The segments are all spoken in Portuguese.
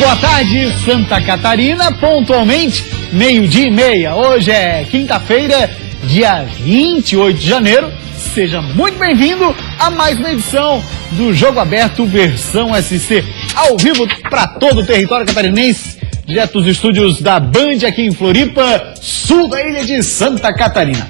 boa tarde, Santa Catarina, pontualmente, 12:30. Hoje é quinta-feira, dia 28 de janeiro. Seja muito bem-vindo a mais uma edição do Jogo Aberto versão SC, ao vivo para todo o território catarinense, direto dos estúdios da Band aqui em Floripa, sul da ilha de Santa Catarina.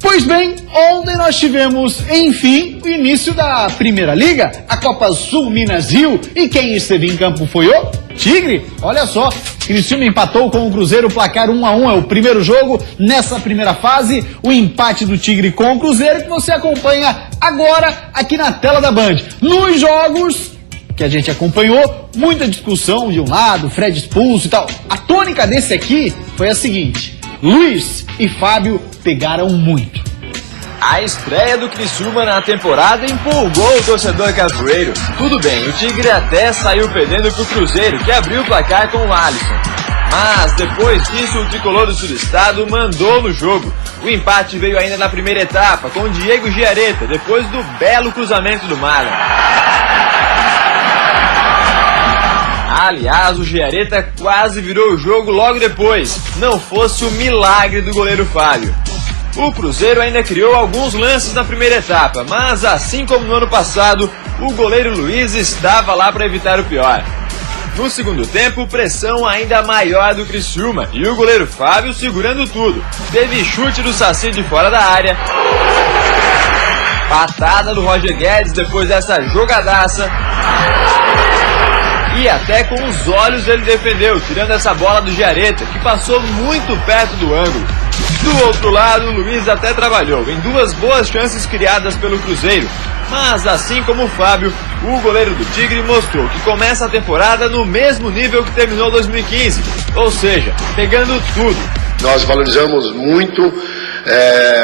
Pois bem, ontem nós tivemos, enfim, o início da Primeira Liga, a Copa Sul Minas Rio, e quem esteve em campo foi o Tigre. Olha só, Criciúma empatou com o Cruzeiro, placar 1-1, é o primeiro jogo nessa primeira fase, o empate do Tigre com o Cruzeiro, que você acompanha agora aqui na tela da Band. Nos jogos que a gente acompanhou, muita discussão de um lado, Fred expulso e tal. A tônica desse aqui foi a seguinte: Luiz e Fábio pegaram muito. A estreia do Criciúma na temporada empolgou o torcedor capoeiro. Tudo bem, o Tigre até saiu perdendo pro Cruzeiro, que abriu o placar com o Alisson. Mas depois disso, o tricolor do Sul-Estado mandou no jogo. O empate veio ainda na primeira etapa, com o Diego Giareta, depois do belo cruzamento do Marlon. Aliás, o Giareta quase virou o jogo logo depois, não fosse o milagre do goleiro Fábio. O Cruzeiro ainda criou alguns lances na primeira etapa, mas assim como no ano passado, o goleiro Luiz estava lá para evitar o pior. No segundo tempo, pressão ainda maior do Criciúma e o goleiro Fábio segurando tudo. Teve chute do Saci de fora da área, patada do Roger Guedes depois dessa jogadaça, e até com os olhos ele defendeu, tirando essa bola do Giareta, que passou muito perto do ângulo. Do outro lado, o Luiz até trabalhou em duas boas chances criadas pelo Cruzeiro, mas assim como o Fábio, o goleiro do Tigre mostrou que começa a temporada no mesmo nível que terminou 2015, ou seja, pegando tudo. Nós valorizamos muito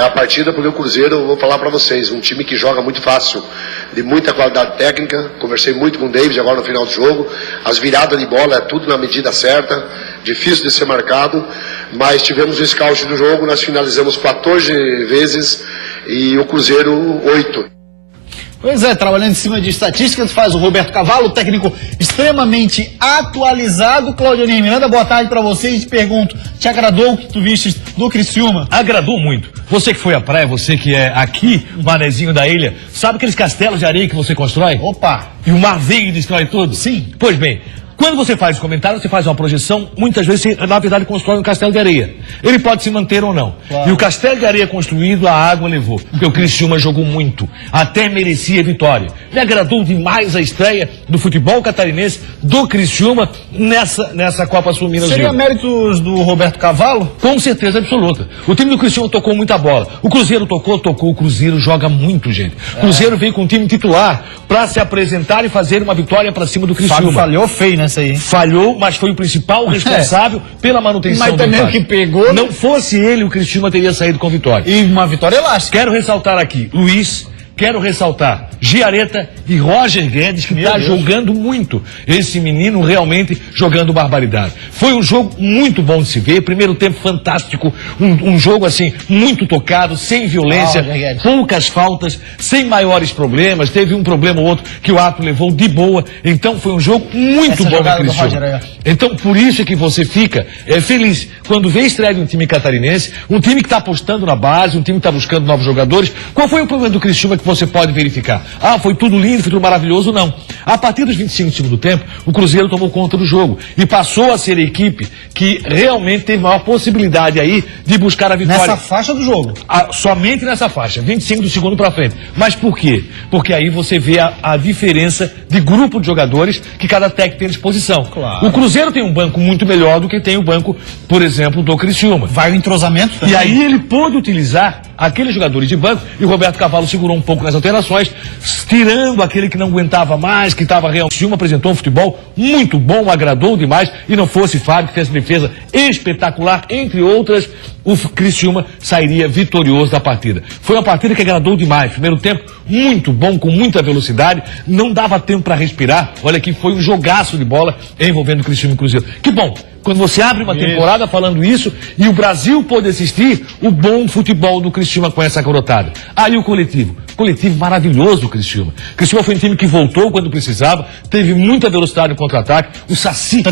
a partida, porque o Cruzeiro, eu vou falar para vocês, um time que joga muito fácil, de muita qualidade técnica. Conversei muito com o David agora no final do jogo, as viradas de bola é tudo na medida certa, difícil de ser marcado, mas tivemos o scout do jogo, nós finalizamos 14 vezes e o Cruzeiro 8. Pois é, trabalhando em cima de estatísticas, faz o Roberto Cavalo, técnico extremamente atualizado. Claudio Miranda, boa tarde pra você e te pergunto, te agradou o que tu viste do Criciúma? Agradou muito. Você que foi à praia, você que é aqui, manezinho da ilha, sabe aqueles castelos de areia que você constrói? Opa! E o mar vem e destrói tudo? Sim. Pois bem, quando você faz o comentário, você faz uma projeção, muitas vezes você, na verdade, constrói um castelo de areia. Ele pode se manter ou não. Claro. E o castelo de areia construído, a água levou. Porque o Criciúma jogou muito. Até merecia vitória. Me agradou demais a estreia do futebol catarinense, do Criciúma, nessa Copa Sul Minas Rio. Seria méritos do Roberto Cavalo? Com certeza absoluta. O time do Criciúma tocou muita bola. O Cruzeiro tocou. O Cruzeiro joga muito, gente. O Cruzeiro veio com o time titular para se apresentar e fazer uma vitória para cima do Criciúma. Fábio falhou feio, né? Aí. Falhou, mas foi o principal responsável pela manutenção do empate. Mas também o que pegou... Não fosse ele, o Criciúma teria saído com vitória. E uma vitória elástica. Quero ressaltar aqui, Luiz, quero ressaltar Giareta e Roger Guedes, que está jogando muito. Esse menino realmente jogando barbaridade. Foi um jogo muito bom de se ver, primeiro tempo fantástico, um jogo assim, muito tocado, sem violência, poucas faltas, sem maiores problemas. Teve um problema ou outro que o árbitro levou de boa, então foi um jogo muito bom do Criciúma. Então por isso é que você fica feliz quando vê a estreia de um time catarinense, um time que está apostando na base, um time que está buscando novos jogadores. Qual foi o problema do Criciúma que você pode verificar? Ah, foi tudo lindo, foi tudo maravilhoso? Não. A partir dos 25 do segundo tempo, o Cruzeiro tomou conta do jogo e passou a ser a equipe que realmente teve maior possibilidade aí de buscar a vitória. Nessa faixa do jogo? Somente nessa faixa, 25 do segundo para frente. Mas por quê? Porque aí você vê a diferença de grupo de jogadores que cada técnico tem à disposição. Claro. O Cruzeiro tem um banco muito melhor do que tem o banco, por exemplo, do Criciúma. Vai o entrosamento também. E aí ele pôde utilizar aqueles jogadores de banco, e o Roberto Cavalo segurou um pouco nas alterações, tirando aquele que não aguentava mais, que estava realmente... O Criciúma apresentou um futebol muito bom, agradou demais, e não fosse Fábio, que fez defesa espetacular, entre outras, o Criciúma sairia vitorioso da partida. Foi uma partida que agradou demais. Primeiro tempo muito bom, com muita velocidade, não dava tempo para respirar. Olha que foi um jogaço de bola envolvendo o Criciúma e o Cruzeiro. Que bom! Quando você abre uma temporada falando isso e o Brasil pôde assistir o bom futebol do Criciúma com essa garotada. Aí o coletivo maravilhoso do Criciúma. O Criciúma foi um time que voltou quando precisava, teve muita velocidade no contra-ataque. O Saci,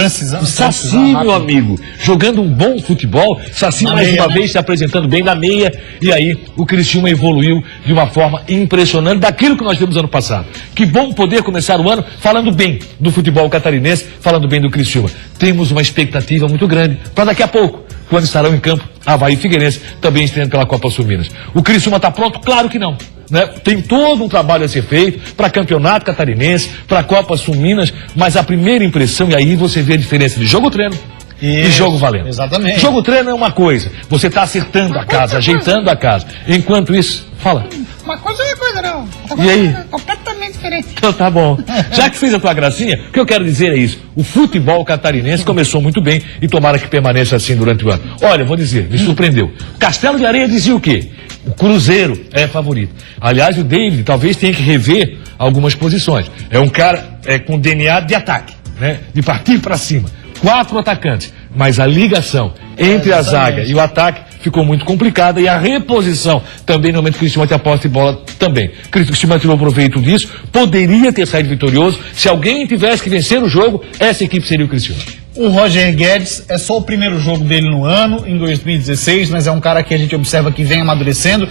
meu amigo, jogando um bom futebol, Saci mais uma vez se apresentando bem na meia, e aí o Criciúma evoluiu de uma forma impressionante daquilo que nós vimos ano passado. Que bom poder começar o ano falando bem do futebol catarinense, falando bem do Criciúma. Temos uma expectativa muito grande para daqui a pouco, quando estarão em campo Avaí e Figueirense, também estreando pela Copa Sul-Minas. O Criciúma está pronto? Claro que não. Né? Tem todo um trabalho a ser feito para campeonato catarinense, para a Copa Sul-Minas, mas a primeira impressão, e aí você vê a diferença de jogo-treino e jogo valendo. Exatamente. Jogo-treino é uma coisa, você está acertando a casa, ajeitando a casa. Enquanto isso, fala. Uma coisa não é coisa não. E aí? Completamente diferente. Então tá bom. Já que fez a tua gracinha, o que eu quero dizer é isso. O futebol catarinense começou muito bem e tomara que permaneça assim durante o ano. Olha, eu vou dizer, me surpreendeu. Castelo de Areia dizia o quê? O Cruzeiro é favorito. Aliás, o David talvez tenha que rever algumas posições. É um cara com DNA de ataque, né? De partir para cima. 4 atacantes, mas a ligação entre a zaga e o ataque ficou muito complicada e a reposição também no momento que o Criciúma tem a posse de bola também. O Criciúma tirou proveito disso, poderia ter saído vitorioso. Se alguém tivesse que vencer o jogo, essa equipe seria o Criciúma. O Roger Guedes é só o primeiro jogo dele no ano, em 2016, mas é um cara que a gente observa que vem amadurecendo.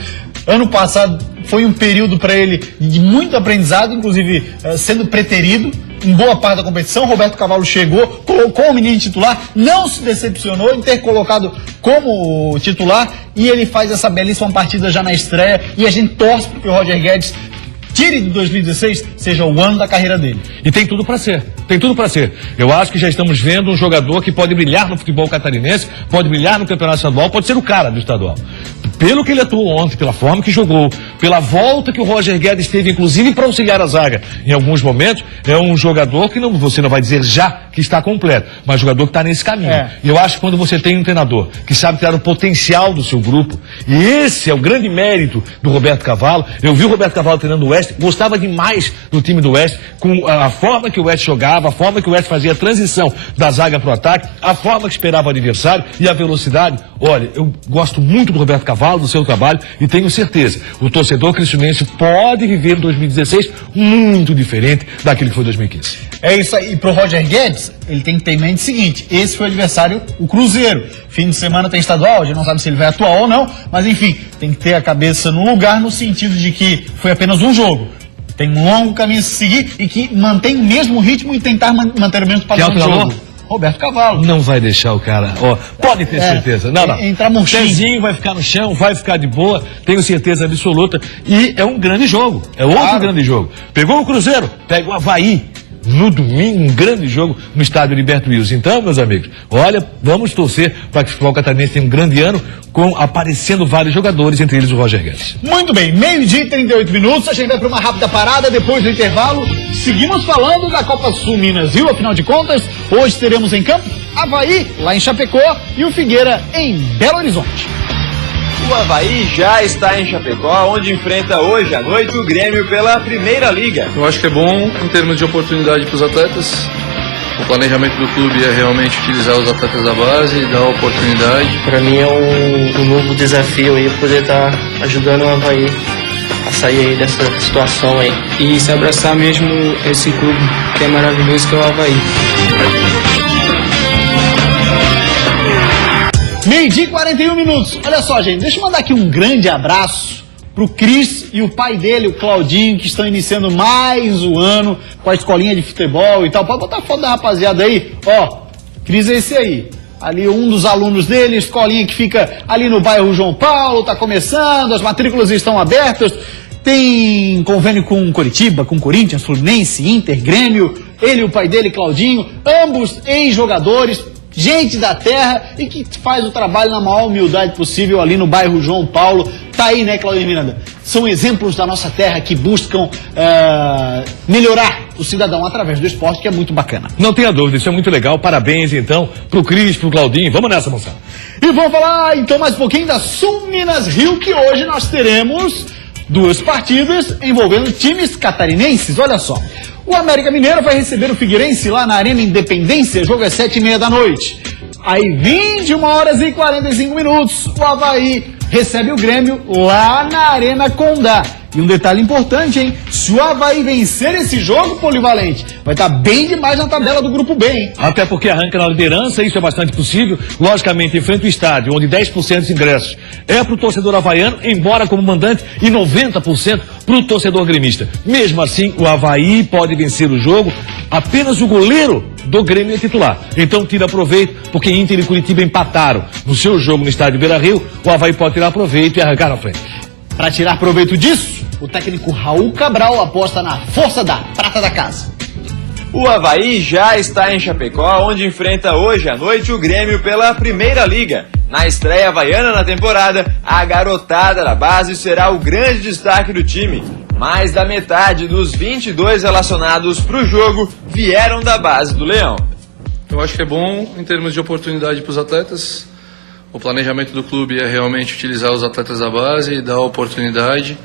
Ano passado foi um período para ele de muito aprendizado, inclusive sendo preterido em boa parte da competição. Roberto Cavalo chegou, colocou o menino titular, não se decepcionou em ter colocado como titular e ele faz essa belíssima partida já na estreia e a gente torce para que o Roger Guedes tire de 2016, seja o ano da carreira dele. E tem tudo para ser, tem tudo para ser. Eu acho que já estamos vendo um jogador que pode brilhar no futebol catarinense, pode brilhar no campeonato estadual, pode ser o cara do estadual. Pelo que ele atuou ontem, pela forma que jogou, pela volta que o Roger Guedes teve, inclusive para auxiliar a zaga em alguns momentos, é um jogador que você não vai dizer já que está completo, mas jogador que está nesse caminho. E eu acho que quando você tem um treinador que sabe tirar o potencial do seu grupo, e esse é o grande mérito do Roberto Cavalo. Eu vi o Roberto Cavalo treinando o Oeste, gostava demais do time do Oeste, com a forma que o Oeste jogava, a forma que o Oeste fazia a transição da zaga para o ataque, a forma que esperava o adversário e a velocidade. Olha, eu gosto muito do Roberto Cavalo, do seu trabalho, e tenho certeza, o torcedor criciumense pode viver 2016 muito diferente daquilo que foi 2015. É isso aí. E pro Roger Guedes, ele tem que ter em mente o seguinte: esse foi o adversário, o Cruzeiro. Fim de semana tem estadual, a gente não sabe se ele vai atuar ou não, mas enfim, tem que ter a cabeça no lugar, no sentido de que foi apenas um jogo. Tem um longo caminho a seguir e que mantém o mesmo ritmo e tentar manter o mesmo padrão de jogo. Roberto Cavalo. Não vai deixar o cara, pode ter certeza. Não. Entrar murchinho. O Cezinho vai ficar no chão, vai ficar de boa, tenho certeza absoluta. E é um grande jogo, é outro grande jogo. Pegou o Cruzeiro, pega o Avaí. No domingo, um grande jogo no estádio Heriberto Wilson. Então, meus amigos, olha, vamos torcer para que o futebol catarinense tenha um grande ano, aparecendo vários jogadores, entre eles o Roger Guedes. Muito bem, 12h e 38 minutos, a gente vai para uma rápida parada, depois do intervalo, seguimos falando da Copa Sul-Minas, viu? Afinal de contas, hoje teremos em campo Avaí, lá em Chapecó, e o Figueira em Belo Horizonte. O Avaí já está em Chapecó, onde enfrenta hoje à noite o Grêmio pela Primeira Liga. Eu acho que é bom em termos de oportunidade para os atletas. O planejamento do clube é realmente utilizar os atletas da base e dar oportunidade. Para mim é um novo desafio aí poder estar ajudando o Avaí a sair aí dessa situação aí. E se abraçar mesmo esse clube que é maravilhoso, que é o Avaí. 12h e 41 minutos. Olha só, gente, deixa eu mandar aqui um grande abraço pro Cris e o pai dele, o Claudinho, que estão iniciando mais o ano com a escolinha de futebol e tal. Pode botar a foto da rapaziada aí. Ó, Cris é esse aí. Ali um dos alunos dele, escolinha que fica ali no bairro João Paulo, tá começando, as matrículas estão abertas. Tem convênio com Coritiba, com Corinthians, Fluminense, Inter, Grêmio. Ele e o pai dele, Claudinho, ambos ex-jogadores, gente da terra e que faz o trabalho na maior humildade possível ali no bairro João Paulo. Tá aí, né, Claudio Miranda? São exemplos da nossa terra que buscam melhorar o cidadão através do esporte, que é muito bacana. Não tenha dúvida, isso é muito legal. Parabéns, então, pro Cris, pro Claudinho. Vamos nessa, moçada. E vamos falar, então, mais um pouquinho da Sul-Minas Rio, que hoje nós teremos 2 partidas envolvendo times catarinenses. Olha só. O América Mineiro vai receber o Figueirense lá na Arena Independência. O jogo é 7h30 da noite. Aí 21h45, o Avaí recebe o Grêmio lá na Arena Condá. E um detalhe importante, hein? Se o Avaí vencer esse jogo, Polivalente, vai estar bem demais na tabela do Grupo B, hein? Até porque arranca na liderança, isso é bastante possível. Logicamente, em frente ao estádio, onde 10% dos ingressos é para o torcedor havaiano, embora como mandante, e 90% para o torcedor gremista. Mesmo assim, o Avaí pode vencer o jogo, apenas o goleiro do Grêmio é titular. Então tira proveito, porque Inter e Curitiba empataram no seu jogo no estádio Beira-Rio, o Avaí pode tirar proveito e arrancar na frente. Para tirar proveito disso, o técnico Raul Cabral aposta na força da prata da casa. O Avaí já está em Chapecó, onde enfrenta hoje à noite o Grêmio pela Primeira Liga. Na estreia havaiana na temporada, a garotada da base será o grande destaque do time. Mais da metade dos 22 relacionados para o jogo vieram da base do Leão. Eu acho que é bom em termos de oportunidade para os atletas. O planejamento do clube é realmente utilizar os atletas da base e dar oportunidade.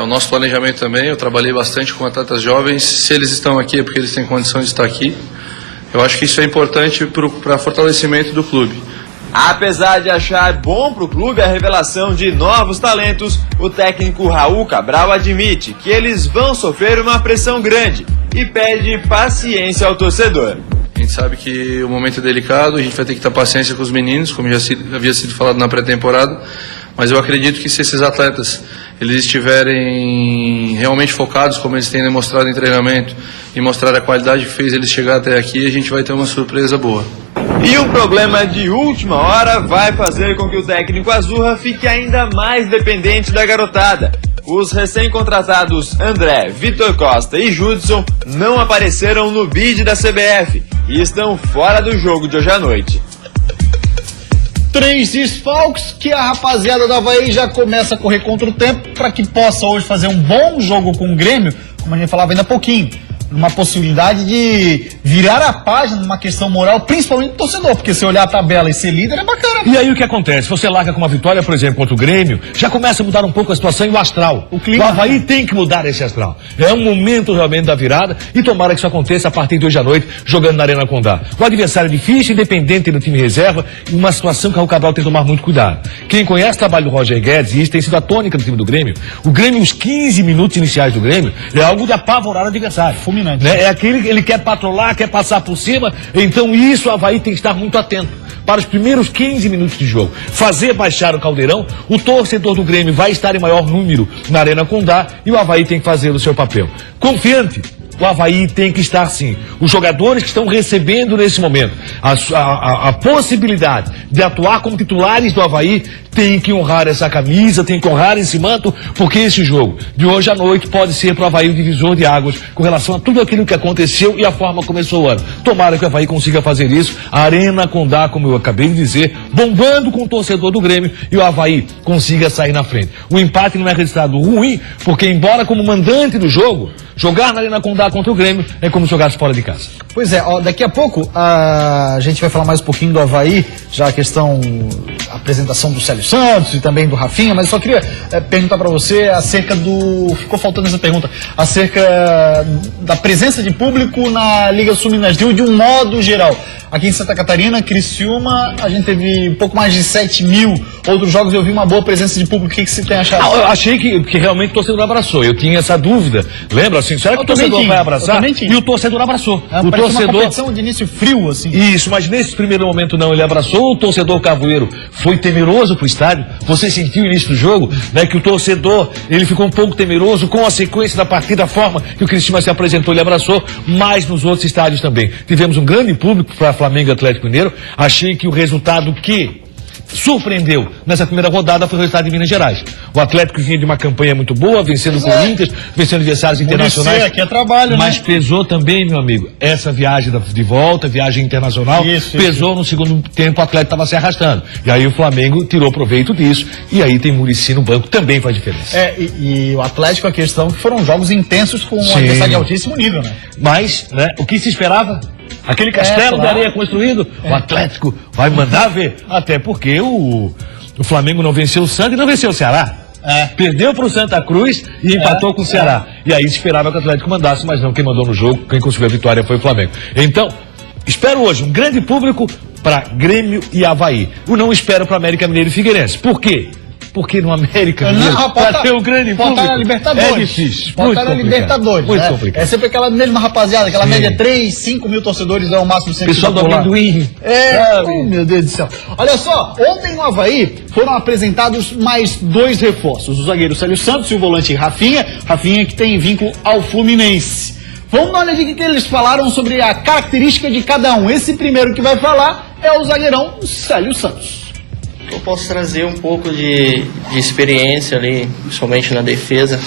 O nosso planejamento também, eu trabalhei bastante com atletas jovens. Se eles estão aqui é porque eles têm condição de estar aqui. Eu acho que isso é importante para fortalecimento do clube. Apesar de achar bom para o clube a revelação de novos talentos, o técnico Raul Cabral admite que eles vão sofrer uma pressão grande e pede paciência ao torcedor. A gente sabe que o momento é delicado, a gente vai ter que ter paciência com os meninos, como já havia sido falado na pré-temporada, mas eu acredito que se esses atletas eles estiverem realmente focados, como eles têm demonstrado em treinamento, e mostrar a qualidade que fez eles chegar até aqui, a gente vai ter uma surpresa boa. E um problema de última hora vai fazer com que o técnico Azurra fique ainda mais dependente da garotada. Os recém-contratados André, Vitor Costa e Judson não apareceram no bid da CBF e estão fora do jogo de hoje à noite. 3 desfalques que a rapaziada do Avaí já começa a correr contra o tempo para que possa hoje fazer um bom jogo com o Grêmio, como a gente falava ainda há pouquinho. Uma possibilidade de virar a página numa questão moral, principalmente do torcedor, porque se olhar a tabela e ser líder é bacana. E aí o que acontece? Você larga com uma vitória, por exemplo, contra o Grêmio, já começa a mudar um pouco a situação e o astral. O Avaí tem que mudar esse astral. É um momento realmente da virada e tomara que isso aconteça a partir de hoje à noite, jogando na Arena Condá. O adversário é difícil, independente do time reserva, em uma situação que o Cabral tem que tomar muito cuidado. Quem conhece o trabalho do Roger Guedes, e isso tem sido a tônica do time do Grêmio, o Grêmio, os 15 minutos iniciais do Grêmio, é algo de apavorar o adversário. Fulminante. Né? É aquele que ele quer patrolar, quer passar por cima, então isso o Avaí tem que estar muito atento. Para os primeiros 15 minutos de jogo, fazer baixar o caldeirão, o torcedor do Grêmio vai estar em maior número na Arena Condá e o Avaí tem que fazer o seu papel. Confiante, o Avaí tem que estar sim. Os jogadores que estão recebendo nesse momento a possibilidade de atuar como titulares do Avaí tem que honrar essa camisa, tem que honrar esse manto, porque esse jogo de hoje à noite pode ser para o Avaí um divisor de águas com relação a tudo aquilo que aconteceu e a forma como começou o ano. Tomara que o Avaí consiga fazer isso. A Arena Condá, como eu acabei de dizer, bombando com o torcedor do Grêmio e o Avaí consiga sair na frente. O empate não é resultado ruim, porque embora como mandante do jogo, jogar na Arena Condá contra o Grêmio é como jogar fora de casa. Pois é, ó, daqui a pouco a gente vai falar mais um pouquinho do Avaí, já a questão, a apresentação do Célio Santos e também do Rafinha, mas eu só queria perguntar para você acerca do, ficou faltando essa pergunta, acerca da presença de público na Liga Sul-Minas Rio de um modo geral. Aqui em Santa Catarina, Criciúma, a gente teve um pouco mais de 7 mil. Outros jogos eu vi uma boa presença de público. O que você tem achado? Eu achei que realmente o torcedor abraçou. Eu tinha essa dúvida. Lembra assim? Será que o torcedor vai abraçar? E o torcedor abraçou. O torcedor... uma competição de início frio, assim. Isso, mas nesse primeiro momento não, ele abraçou. O torcedor carvoeiro foi temeroso pro estádio. Você sentiu o início do jogo, né? Que o torcedor, ele ficou um pouco temeroso com a sequência da partida, a forma que o Criciúma se apresentou, ele abraçou. Mas nos outros estádios também. Tivemos um grande público para Flamengo e Atlético Mineiro. Achei que o resultado que surpreendeu nessa primeira rodada foi o resultado de Minas Gerais. O Atlético vinha de uma campanha muito boa, vencendo o Corinthians, vencendo adversários internacionais. Aqui é trabalho, mas pesou também, meu amigo, essa viagem de volta, viagem internacional, pesou no segundo tempo, o Atlético estava se arrastando. E aí o Flamengo tirou proveito disso. E aí tem Muricy no banco, também faz diferença. E o Atlético, a questão que foram jogos intensos com um adversário de altíssimo nível, né? Mas, né, o que se esperava? Aquele castelo de areia construído, o Atlético vai mandar ver. Até porque o Flamengo não venceu o Santos e não venceu o Ceará. Perdeu para o Santa Cruz e empatou com o Ceará. E aí se esperava que o Atlético mandasse, mas não. Quem mandou no jogo, quem conseguiu a vitória foi o Flamengo. Então, espero hoje um grande público para Grêmio e Avaí. Eu não espero para América Mineiro e Figueirense. Por quê? Porque no América Mineiro, para ter um grande público, na Libertadores. é difícil. Pode estar na Libertadores. Muito né? complicado. É sempre aquela mesma rapaziada, aquela média 3, 5 mil torcedores é o máximo sempre. Pessoal do amendoim. Oh, meu Deus do céu. Olha só, ontem no Avaí foram apresentados mais 2 reforços. O zagueiro Célio Santos e o volante Rafinha. Rafinha que tem vínculo ao Fluminense. Vamos dar uma olhadinha o que eles falaram sobre a característica de cada um. Esse primeiro que vai falar é o zagueirão Célio Santos. Eu posso trazer um pouco de experiência ali, principalmente na defesa,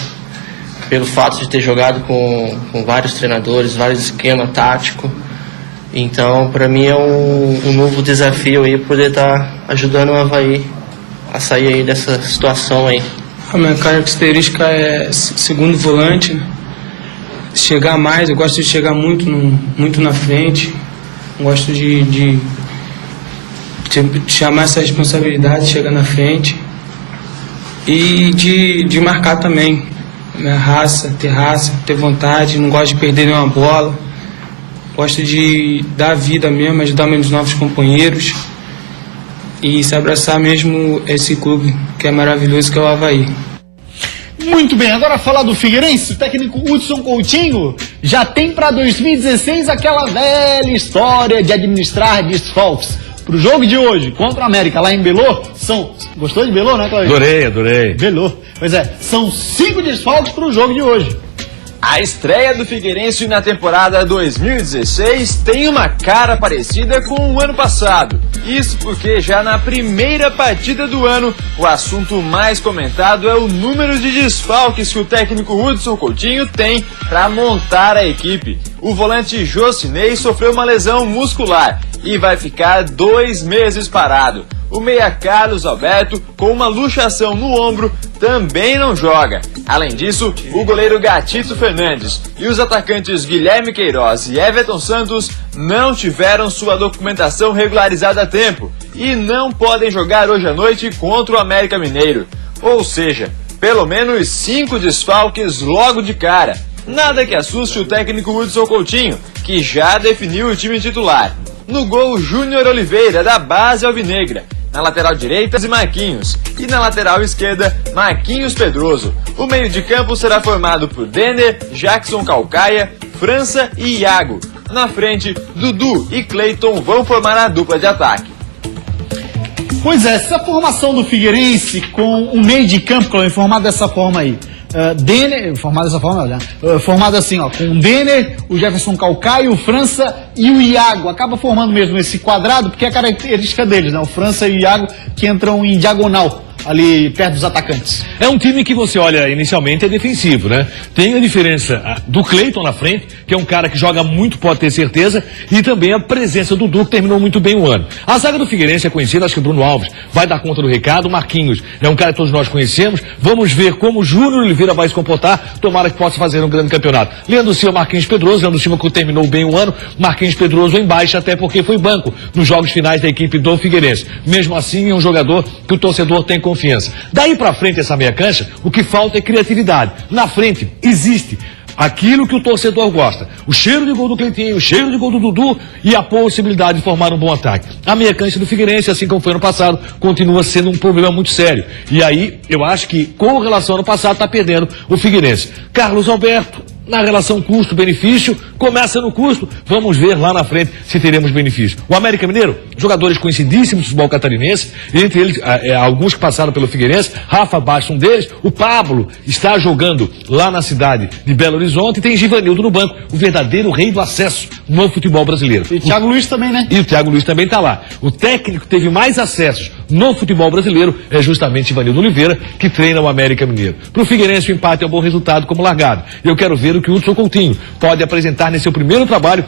pelo fato de ter jogado com vários treinadores, vários esquemas táticos. Então, para mim é um novo desafio aí poder estar ajudando o Avaí a sair aí dessa situação aí. A minha característica é segundo volante, né? Chegar mais, eu gosto de chegar muito na frente, gosto de chamar essa responsabilidade, chegar na frente e de marcar também. Minha raça, ter vontade, não gosto de perder nenhuma bola, gosto de dar vida mesmo, ajudar meus novos companheiros e se abraçar mesmo esse clube que é maravilhoso, que é o Avaí. Muito bem, agora falar do Figueirense, o técnico Hudson Coutinho já tem para 2016 aquela velha história de administrar desfalques. Pro jogo de hoje, contra o América, lá em Belo, Gostou de Belo, né, Cláudio? Adorei. Belo. Pois é, são 5 desfalques pro jogo de hoje. A estreia do Figueirense na temporada 2016 tem uma cara parecida com o ano passado. Isso porque já na primeira partida do ano, o assunto mais comentado é o número de desfalques que o técnico Hudson Coutinho tem para montar a equipe. O volante Jocinei sofreu uma lesão muscular e vai ficar 2 meses parado. O meia Carlos Alberto, com uma luxação no ombro, também não joga. Além disso, o goleiro Gatito Fernandes e os atacantes Guilherme Queiroz e Everton Santos não tiveram sua documentação regularizada a tempo e não podem jogar hoje à noite contra o América Mineiro. Ou seja, pelo menos 5 desfalques logo de cara. Nada que assuste o técnico Hudson Coutinho, que já definiu o time titular. No gol, Júnior Oliveira, da base alvinegra. Na lateral direita, Marquinhos. E na lateral esquerda, Marquinhos Pedroso. O meio de campo será formado por Denner, Jackson Calcaia, França e Iago. Na frente, Dudu e Cleiton vão formar a dupla de ataque. Pois é, essa formação do Figueirense com o meio de campo, Cláudio, formado dessa forma aí. Denner, formado dessa forma, né? Formado assim, ó, com o Denner, o Jefferson Calcaia, o França e o Iago. Acaba formando mesmo esse quadrado, porque é a característica deles, né? O França e o Iago que entram em diagonal ali perto dos atacantes. É um time que você olha inicialmente é defensivo, né? Tem a diferença do Cleiton na frente, que é um cara que joga muito, pode ter certeza, e também a presença do Dudu, que terminou muito bem o ano. A zaga do Figueirense é conhecida, acho que o Bruno Alves vai dar conta do recado, o Marquinhos é um cara que todos nós conhecemos, vamos ver como o Júnior Oliveira vai se comportar, tomara que possa fazer um grande campeonato. Leandro Silva, Marquinhos Pedroso, Leandro Silva que terminou bem o ano, Marquinhos Pedroso em baixa, até porque foi banco nos jogos finais da equipe do Figueirense. Mesmo assim, é um jogador que o torcedor tem confiança. Daí pra frente, essa meia cancha, o que falta é criatividade. Na frente, existe aquilo que o torcedor gosta. O cheiro de gol do Cleitinho, o cheiro de gol do Dudu e a possibilidade de formar um bom ataque. A meia cancha do Figueirense, assim como foi ano passado, continua sendo um problema muito sério. E aí, eu acho que, com relação ao ano passado, está perdendo o Figueirense. Carlos Alberto, na relação custo-benefício, começa no custo, vamos ver lá na frente se teremos benefício. O América Mineiro, jogadores conhecidíssimos do futebol catarinense, entre eles alguns que passaram pelo Figueirense, Rafa Bastos, um deles, o Pablo está jogando lá na cidade de Belo Horizonte e tem Givanildo no banco, o verdadeiro rei do acesso no futebol brasileiro. E o Thiago Luiz também, né? E o Thiago Luiz também está lá. O técnico que teve mais acessos no futebol brasileiro é justamente Givanildo Oliveira, que treina o América Mineiro. Para o Figueirense, o empate é um bom resultado como largado. Eu quero ver o que o Hudson Coutinho pode apresentar nesse seu primeiro trabalho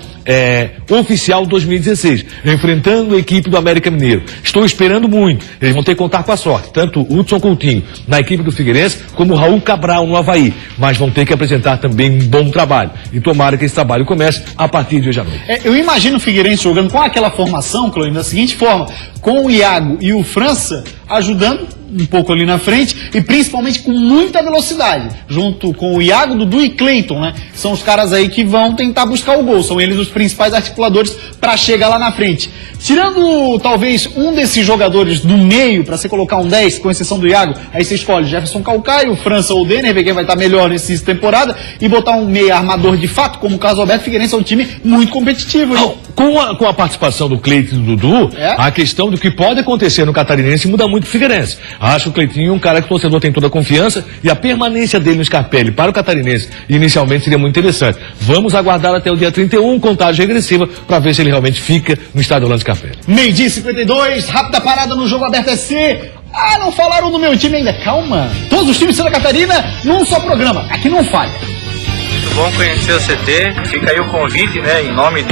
oficial 2016, enfrentando a equipe do América Mineiro. Estou esperando muito. Eles vão ter que contar com a sorte, tanto o Hudson Coutinho na equipe do Figueirense, como o Raul Cabral no Avaí, mas vão ter que apresentar também um bom trabalho. E tomara que esse trabalho comece a partir de hoje à noite. Eu imagino o Figueirense jogando com aquela formação, Cláudio, da seguinte forma, com o Iago e o França ajudando um pouco ali na frente e principalmente com muita velocidade, junto com o Iago, Dudu e Cleiton, né? São os caras aí que vão tentar buscar o gol, são eles os principais articuladores para chegar lá na frente. Tirando talvez um desses jogadores do meio, para você colocar um 10, com exceção do Iago, aí você escolhe Jefferson Calcaio, França ou Denner, ver quem vai estar melhor nessa temporada, e botar um meia armador de fato, como o Carlos Alberto. Figueirense é um time muito competitivo. Não, com a participação do Cleiton e do Dudu, a questão do que pode acontecer no Catarinense muda muito o Figueirense. Acho que o Cleitinho é um cara que o torcedor tem toda a confiança e a permanência dele no Scarpelli para o Catarinense inicialmente seria muito interessante. Vamos aguardar até o dia 31, contagem regressiva, para ver se ele realmente fica no estádio Orlando Scarpelli. Meio-dia 52, rápida parada no Jogo Aberto SC. Ah, não falaram do meu time ainda. Calma. Todos os times de Santa Catarina num só programa. Aqui não falha. Muito bom conhecer o CT. Fica aí o convite, né, em nome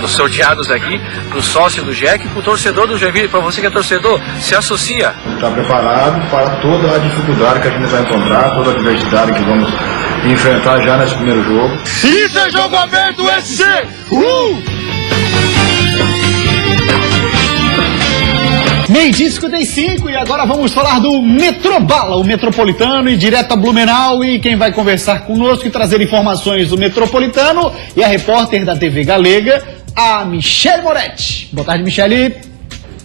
dos sorteados aqui, para o sócio do Jack, para o torcedor do Joinville, para você que é torcedor, se associa. Está preparado para toda a dificuldade que a gente vai encontrar, toda a adversidade que vamos enfrentar já nesse primeiro jogo. Isso é Jogo Aberto SC! Meio-dia 55 e agora vamos falar do Metrobala, o metropolitano, e direto a Blumenau. E quem vai conversar conosco e trazer informações do metropolitano é a repórter da TV Galega, a Michele Moretti. Boa tarde, Michele.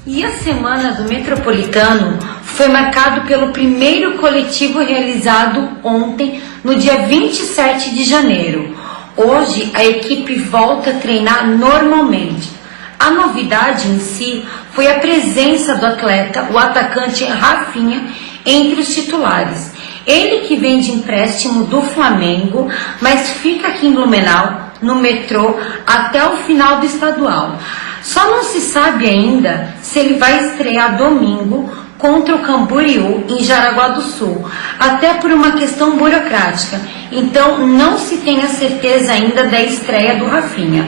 E a semana do metropolitano foi marcado pelo primeiro coletivo realizado ontem, no dia 27 de janeiro. Hoje a equipe volta a treinar normalmente. A novidade em si foi a presença do atleta, o atacante Rafinha, entre os titulares. Ele que vem de empréstimo do Flamengo, mas fica aqui em Blumenau, no metrô, até o final do estadual. Só não se sabe ainda se ele vai estrear domingo contra o Camboriú, em Jaraguá do Sul, até por uma questão burocrática. Então não se tem a certeza ainda da estreia do Rafinha.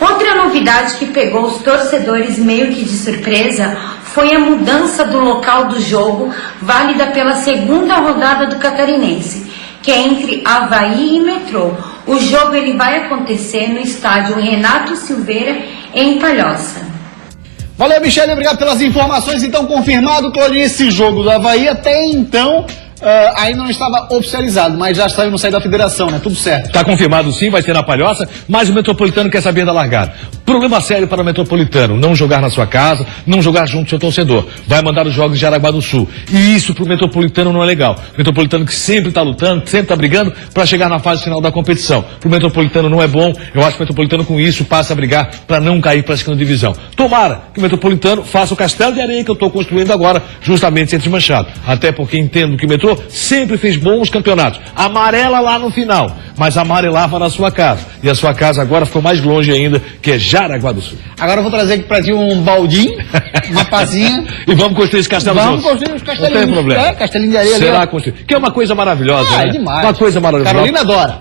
Outra novidade que pegou os torcedores meio que de surpresa foi a mudança do local do jogo, válida pela segunda rodada do Catarinense, que é entre Avaí e Metrô. O jogo ele vai acontecer no estádio Renato Silveira, em Palhoça. Valeu, Michele, obrigado pelas informações. Então, confirmado, Claudinha, esse jogo do Avaí até então ainda não estava oficializado, mas já saiu no site da federação, né? Tudo certo. Está confirmado sim, vai ser na Palhoça, mas o Metropolitano quer saber da largada. Problema sério para o Metropolitano, não jogar na sua casa, não jogar junto com o seu torcedor. Vai mandar os jogos de Jaraguá do Sul. E isso para o Metropolitano não é legal. O Metropolitano que sempre está lutando, sempre está brigando para chegar na fase final da competição. Para o Metropolitano não é bom, eu acho que o Metropolitano com isso passa a brigar para não cair para a segunda divisão. Tomara que o Metropolitano faça o castelo de areia que eu estou construindo agora, justamente sem desmanchado. Até porque entendo que o Metrô sempre fez bons campeonatos. Amarela lá no final, mas amarelava na sua casa. E a sua casa agora ficou mais longe ainda, que é Jaraguá do Sul. Agora eu vou trazer aqui pra ti um baldinho, uma pazinha. E vamos construir esse castelo juntos. Vamos construir os castelinhos. Não tem problema. É, castelinho de areia. Será construir. Que é uma coisa maravilhosa, né? É demais. Uma coisa maravilhosa. Carolina adora.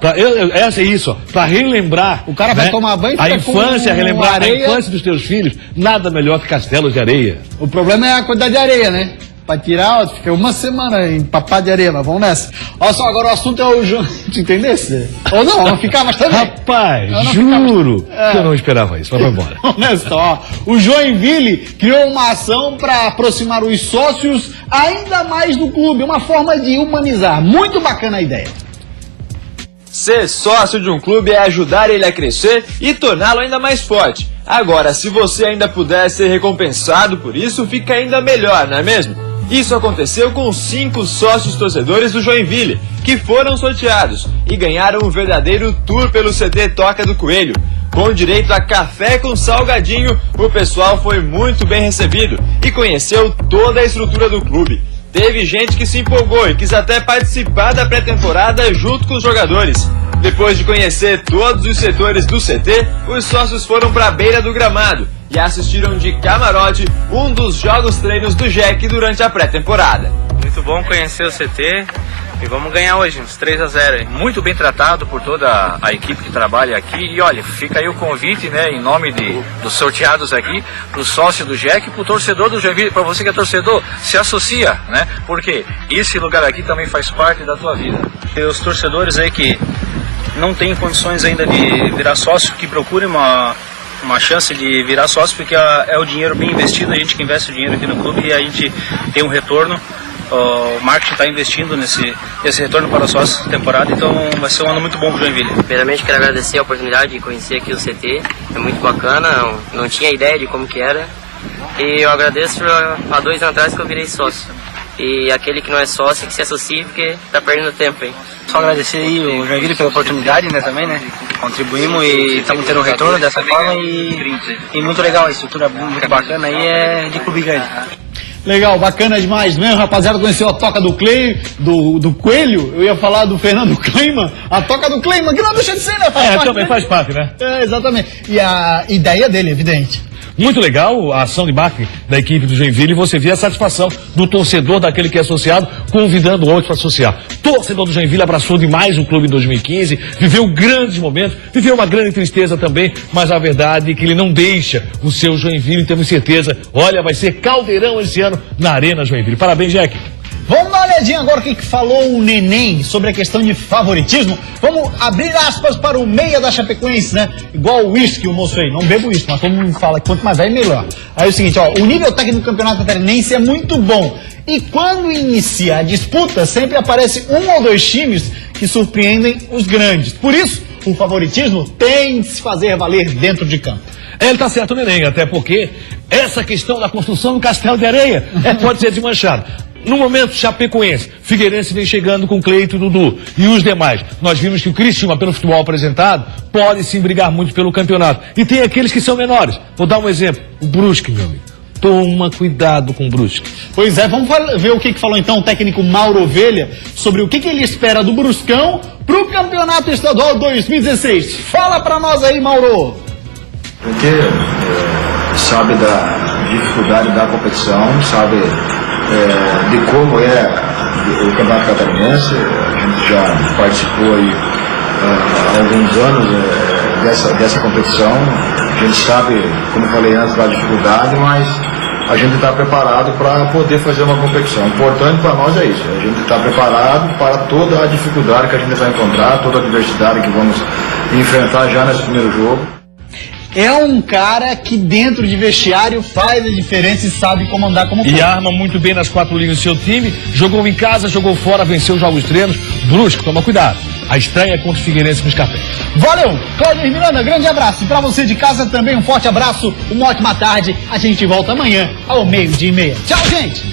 Essa é isso, ó. Pra relembrar. O cara vai tomar banho e a fica infância, com relembrar areia. a infância dos teus filhos. Nada melhor que castelos de areia. O problema é a quantidade de areia, né? Pra tirar, fica uma semana empapado de areia, mas vamos nessa. Olha só, agora o assunto é o João. Te entendesse? Ou não ficava também. Rapaz, juro que eu não esperava isso, mas vai embora. Vamos nessa, ó. O Joinville criou uma ação para aproximar os sócios ainda mais do clube, uma forma de humanizar. Muito bacana a ideia. Ser sócio de um clube é ajudar ele a crescer e torná-lo ainda mais forte. Agora, se você ainda puder ser recompensado por isso, fica ainda melhor, não é mesmo? Isso aconteceu com 5 sócios torcedores do Joinville, que foram sorteados e ganharam um verdadeiro tour pelo CT Toca do Coelho. Com direito a café com salgadinho, o pessoal foi muito bem recebido e conheceu toda a estrutura do clube. Teve gente que se empolgou e quis até participar da pré-temporada junto com os jogadores. Depois de conhecer todos os setores do CT, os sócios foram para a beira do gramado e assistiram de camarote um dos jogos treinos do Jack durante a pré-temporada. Muito bom conhecer o CT e vamos ganhar hoje, uns 3-0. Muito bem tratado por toda a equipe que trabalha aqui. E olha, fica aí o convite, né, em nome dos sorteados aqui, para o sócio do Jack e para o torcedor do Joinville. Para você que é torcedor, se associa, né? Porque esse lugar aqui também faz parte da tua vida. E os torcedores aí que não têm condições ainda de virar sócio, que procurem uma chance de virar sócio, porque é o dinheiro bem investido, a gente que investe o dinheiro aqui no clube e a gente tem um retorno. O marketing está investindo nesse retorno para os sócios da temporada, então vai ser um ano muito bom para o Joinville. Primeiramente, quero agradecer a oportunidade de conhecer aqui o CT. É muito bacana, não tinha ideia de como que era. E eu agradeço há 2 anos atrás que eu virei sócio. E aquele que não é sócio, que se associe, porque tá perdendo tempo aí. Só agradecer aí o Joinville pela oportunidade, né, também, né? Contribuímos e estamos tendo um retorno dessa forma e muito legal, a estrutura muito bacana aí, é de clube grande. Legal, bacana demais mesmo, rapaziada. Conheceu a toca do do Coelho. Eu ia falar do Fernando Kleiman. A toca do Kleiman, que não deixa de ser, né? Também faz parte, né? Exatamente. E a ideia dele, evidente. Muito legal a ação de marketing da equipe do Joinville, e você vê a satisfação do torcedor, daquele que é associado, convidando outros para associar. Torcedor do Joinville abraçou demais o clube em 2015, viveu grandes momentos, viveu uma grande tristeza também, mas a verdade é que ele não deixa o seu Joinville, temos certeza. Olha, vai ser caldeirão esse ano na Arena Joinville. Parabéns, Jack. Vamos dar uma olhadinha agora o que falou o Neném sobre a questão de favoritismo. Vamos abrir aspas para o meia da Chapecoense, né? Igual o uísque, o moço aí. Não bebo uísque, mas todo mundo fala que quanto mais velho, melhor. Aí é o seguinte, ó, o nível técnico do Campeonato Catarinense é muito bom. E quando inicia a disputa, sempre aparece 1 ou 2 times que surpreendem os grandes. Por isso, o favoritismo tem de se fazer valer dentro de campo. Ele tá certo, Neném, até porque essa questão da construção do Castelo de Areia pode ser desmanchada. No momento, Chapecoense, Figueirense vem chegando com Cleito e Dudu e os demais. Nós vimos que o Criciúma, pelo futebol apresentado, pode sim brigar muito pelo campeonato. E tem aqueles que são menores. Vou dar um exemplo. O Brusque, meu amigo. Toma cuidado com o Brusque. Pois é, vamos ver o que falou então o técnico Mauro Ovelha sobre o que ele espera do Bruscão pro Campeonato Estadual 2016. Fala pra nós aí, Mauro. Porque sabe da dificuldade da competição, sabe de como é o Campeonato Catarinense. A gente já participou aí há alguns anos dessa competição. A gente sabe, como eu falei antes, da dificuldade, mas a gente está preparado para poder fazer uma competição. O importante para nós é isso, a gente está preparado para toda a dificuldade que a gente vai encontrar, toda a adversidade que vamos enfrentar já nesse primeiro jogo. É um cara que dentro de vestiário faz a diferença e sabe comandar como E arma muito bem nas 4 linhas do seu time, jogou em casa, jogou fora, venceu os jogos treinos. Brusque, toma cuidado. A estreia é contra o Figueirense no Scarpé. Valeu! Cláudio Miranda, grande abraço. E pra você de casa também um forte abraço, uma ótima tarde. A gente volta amanhã ao 12:30. Tchau, gente!